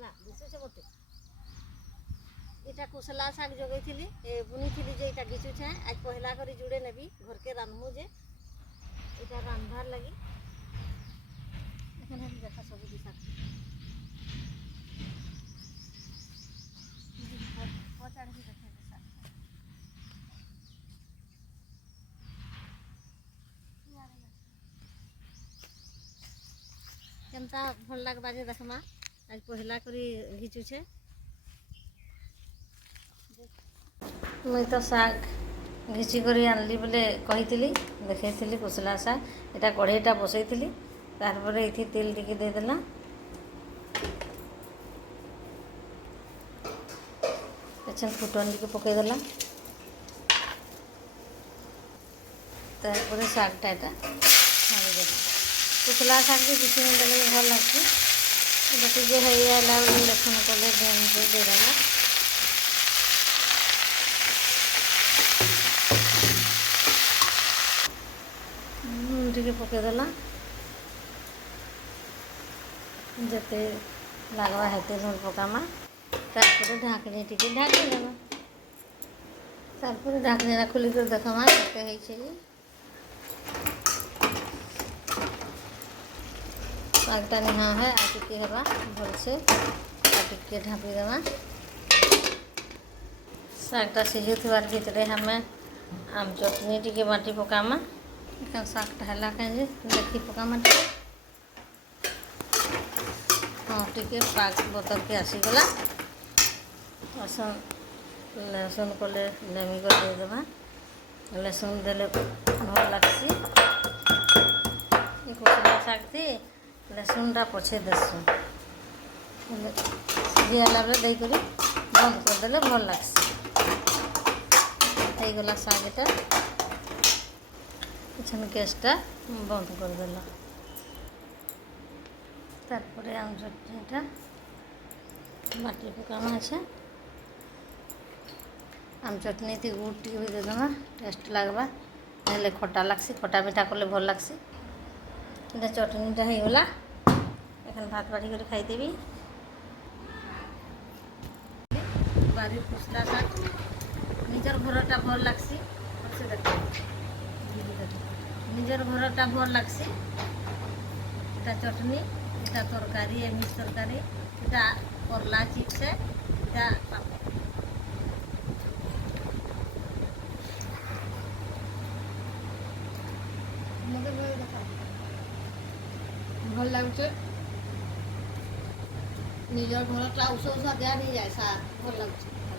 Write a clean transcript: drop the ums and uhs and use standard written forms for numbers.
ହେଲା ଦିଶୁଛେ ମୋତେ ଏଇଟା କୁଶଲା ଶାଗ ଜଗେଇଥିଲି ବୁଣିଥିଲି ଯେ ଏଇଟା ଘିଚୁଛେ ଆজ ପହିଲା କରି ଯୁଡ଼େ ନେବି ଘରକେ ରାନ୍ଧମୁ ଯେ ଏଇଟା ରାନ୍ଧବାର ଲାଗି এখানে দেখা সবু দিশা পচাড়ি দেখে କେନ୍ତା ଭଲ ଲାଗବା ଯେ ଦେଖମା ଆଜି ପହିଲା କରି ଘିଚୁଛେ ମୁଇଁ ତ ଶାଗ ଘିଚି କରି ଆଣିଲି ବୋଲେ କହିଥିଲି ଦେଖେଇଥିଲି କୁଶଲା ଶାଗ ଏଇଟା କଢ଼େଇଟା ବସେଇଥିଲି ତାରପରେ ଏଇଠି ତେଲ ଟିକେ ଦେଇଦେଲା ପଛରେ ଫୁଟଣ ଟିକେ ପକେଇଦେଲା ତାରପରେ ଶାଗଟା ଏଇଟା ଛାଡ଼ିଦେଲା कुसला शाग भी किसी में देने भल लगे ଟିକେ ହେଇଗଲା ବୋଲି ଲକ୍ଷଣ କଲେ ଭେଣ୍ଡି ଦେଇଦେବା ଟିକେ ପକେଇଦେଲା ଯେତେ ଲାଗବା ହେତେ ଲୁଣ ପକାମା ତାପରେ ଢାଙ୍କୁଣି ଟିକେ ଢାଙ୍କିଦେମା ତାପରେ ଢାଙ୍କୁଣିଟା ଖୋଲିକରି ଦେଖମା କେତେ ହେଇଛି ଯେ शागटा निहा है आ टिके हेबा भलसे आ टिके ढापी देवा शागटा सिझुथबार भितरे हमें आम चटनी टिके बाटी पकामा शागटा है कहीं देखी पकामा हाँ टिके पाक बतर के आसीगला लहसुन कले लेमी कर देदेमा लहसुन देले भल लगसी कुसला शाग थी लहसुनटा पछे देसु सिझीगला बेले देकर बंद करदे भल लगसी गला शागटा पिछन गैसटा बंद करदेल तारपरे आम चटनीटा बाटी पकामा अच्छे आम चटनी थी गुड़ टी भी देदेमा टेस्ट लगवा हेल्ले खटा लगसी खटा मीठा कले भल लगसी चटनीटा होगला एखन भात बाटी कर खाईदेवी बारी कुसला शाग निजर घरटा भल लगसी निजर घरटा भल लगसी एटा चटनी एटा तरकारी मिक्स तरकारी एटा करला चिप्स एटा भल लगे निजर घर उषा उषा दिया नहीं जाए साग भल लगे।